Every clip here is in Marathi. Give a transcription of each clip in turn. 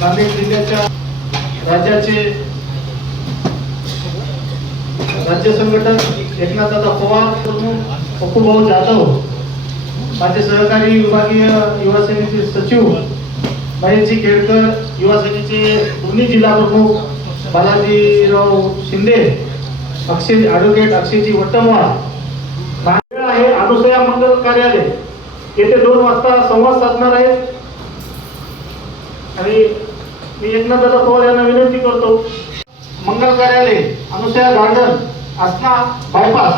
नांदेड जिल्ह्याच्या राज्याचे राज्य संघटक एकनाथदादा पवार प्रमुख पप्पूभाऊ जाधव माझे सहकारी विभागीय युवा सेनेचे सचिव महेशजी केळकर युवा सेनेचे दोन्ही जिल्हा प्रमुख बालाजीराव शिंदे अक्षय ॲडव्होकेट अक्षयजी वट्टमवार नांदेड आहे अनुसया मंगल कार्यालय. येथे दोन वाजता संवाद साधणार आहेत. आणि मी एकनाथदादा पवार यांना विनंती करतो. मंगल कार्यालय अनुसया गार्डन आसना बायपास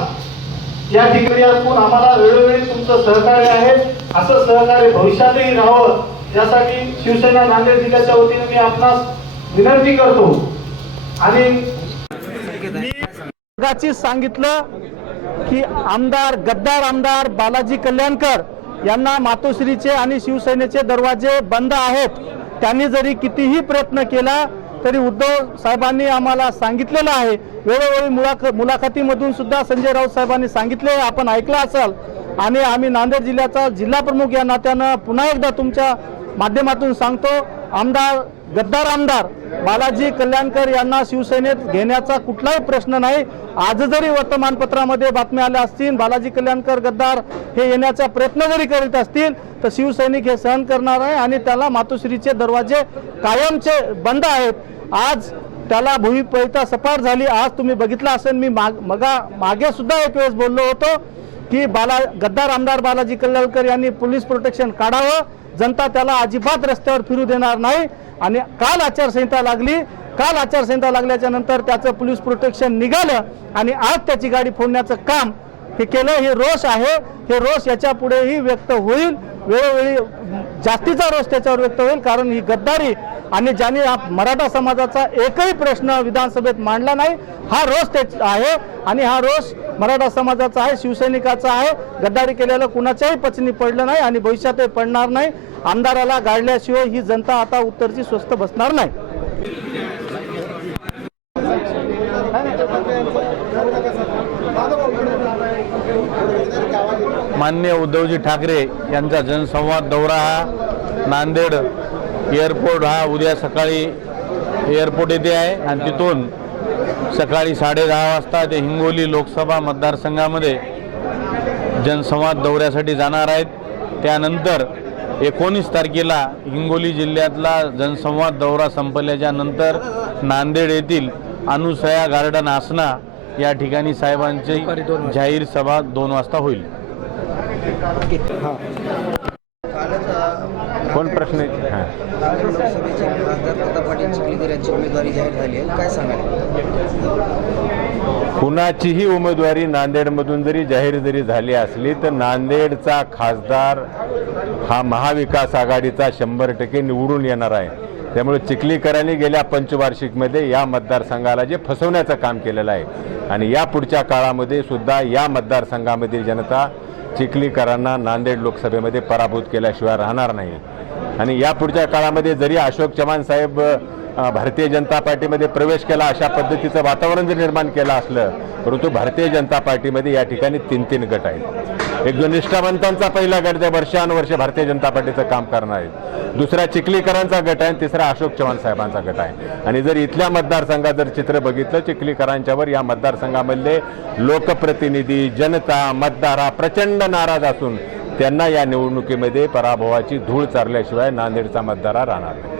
या ठिकाणी असून आम्हाला वेळोवेळी तुमचं सहकार्य आहे. असं सहकार्य भविष्यातही राहावं. यासाठी शिवसेना नांदेड जिल्ह्याच्या वतीने मी आपणास विनंती करतो. आणि मी सांगितलं की आमदार गद्दार आमदार बालाजी कल्याणकर यांना मातोश्रीचे आणि शिवसेनेचे दरवाजे बंद आहेत. त्यांनी जरी कितीही प्रयत्न केला तरी उद्धव साहेबांनी आम्हाला सांगितलेलं आहे. वेळोवेळी मुलाख मुलाखतीमधून सुद्धा संजय राऊत साहेबांनी सांगितले आपण ऐकलं असाल. आणि आम्ही नांदेड जिल्ह्याचा जिल्हा प्रमुख या नात्यानं पुन्हा एकदा तुमच्या माध्यमातून सांगतो आमदार गद्दार आमदार बालाजी कल्याणकर यांना शिवसेनेत घेण्याचा कुठलाही प्रश्न नाही. आज जरी वर्तमानपत्रामध्ये बातम्या आल्या असतील बालाजी कल्याणकर गद्दार हे येण्याचा प्रयत्न जरी करीत असतील तर शिवसैनिक हे सहन करणार आहे आणि त्याला मातोश्रीचे दरवाजे कायमचे बंद आहेत. आज त्याला भूमिपैता सपाट झाली. आज तुम्ही बघितलं असेल मी माग मगा मागे सुद्धा एक वेळेस बोललो होतो की बाला गद्दार आमदार बालाजी कल्याणकर यांनी पोलीस प्रोटेक्शन काढावं. जनता त्याला अजिबात रस्त्यावर फिरू देणार नाही आणि काल आचारसंहिता लागली. काल आचारसंहिता लागल्याच्या नंतर त्याचं पोलीस प्रोटेक्शन निघालं आणि आज त्याची गाडी फोडण्याचं काम हे केलं हे रोष आहे. हे रोष याच्या पुढेही व्यक्त होईल. वेळोवेळी जास्तीचा रोष त्याच्यावर व्यक्त होईल कारण ही गद्दारी आणि ज्याने मराठा समाजाचा एकही प्रश्न विधानसभेत मांडला नाही हा रोष ते आहे आणि हा रोष मराठा समाजाचा आहे शिवसैनिकाचा आहे. गद्दारी केलेलं कुणाच्याही पचनी पडलं नाही आणि भविष्यातही पडणार नाही. आमदाराला गाडल्याशिवाय ही जनता आता उत्तरची स्वस्त बसणार नाही. मान्य उद्धवजी ठाकरे यांचा जनसंवाद दौरा हा नांदेड एअरपोर्ट हा उद्या सकाळी एअरपोर्ट येथे आहे आणि तिथून सकाळी साडे दहा वाजता ते हिंगोली लोकसभा मतदारसंघामध्ये जनसंवाद दौऱ्यासाठी जाणार आहेत. त्यानंतर एकोणीस तारखेला हिंगोली जिल्ह्यातला जनसंवाद दौरा संपल्याच्या नंतर नांदेड येथील अनुसया गार्डन आसना या ठिकाणी साहेबांची जाहीर सभा दोन वाजता होईल. कोण प्रश्न? हां. उमेदवारी जाहीर झाली काय सांगाल? कुणाचीही उमेदवारी नांदेडमधून जरी जाहीर जरी झाली असली तर नांदेडचा खासदार हा महाविकास आघाडीचा शंभर टक्के निवडून येणार आहे. त्यामुळे चिखलीकरांनी गेल्या पंचवार्षिकमध्ये या मतदारसंघाला जे फसवण्याचं काम केलेलं आहे आणि या पुढच्या काळामध्ये सुद्धा या मतदारसंघामधील जनता चिखलीकरांना नांदेड लोकसभेमध्ये पराभूत केल्याशिवाय राहणार नाही. आणि या पुढच्या काळामध्ये जरी अशोक चव्हाण साहेब भारतीय जनता पार्टीमध्ये प्रवेश केला अशा पद्धतीचं वातावरण जर निर्माण केलं असलं परंतु भारतीय जनता पार्टीमध्ये या ठिकाणी तीन तीन गट आहेत. एक जो निष्ठावंतांचा पहिला गट जे वर्षानुवर्ष भारतीय जनता पार्टीचं काम करणार आहे. दुसरा चिखलीकरांचा गट आहे आणि तिसरा अशोक चव्हाण साहेबांचा गट आहे. आणि जर इथल्या मतदारसंघात जर चित्र बघितलं चिखलीकरांच्यावर या मतदारसंघामधले लोकप्रतिनिधी जनता मतदार हा प्रचंड नाराज असून त्यांना या निवडणुकीमध्ये पराभवाची धूळ चारल्याशिवाय नांदेडचा मतदार राहणार नाही.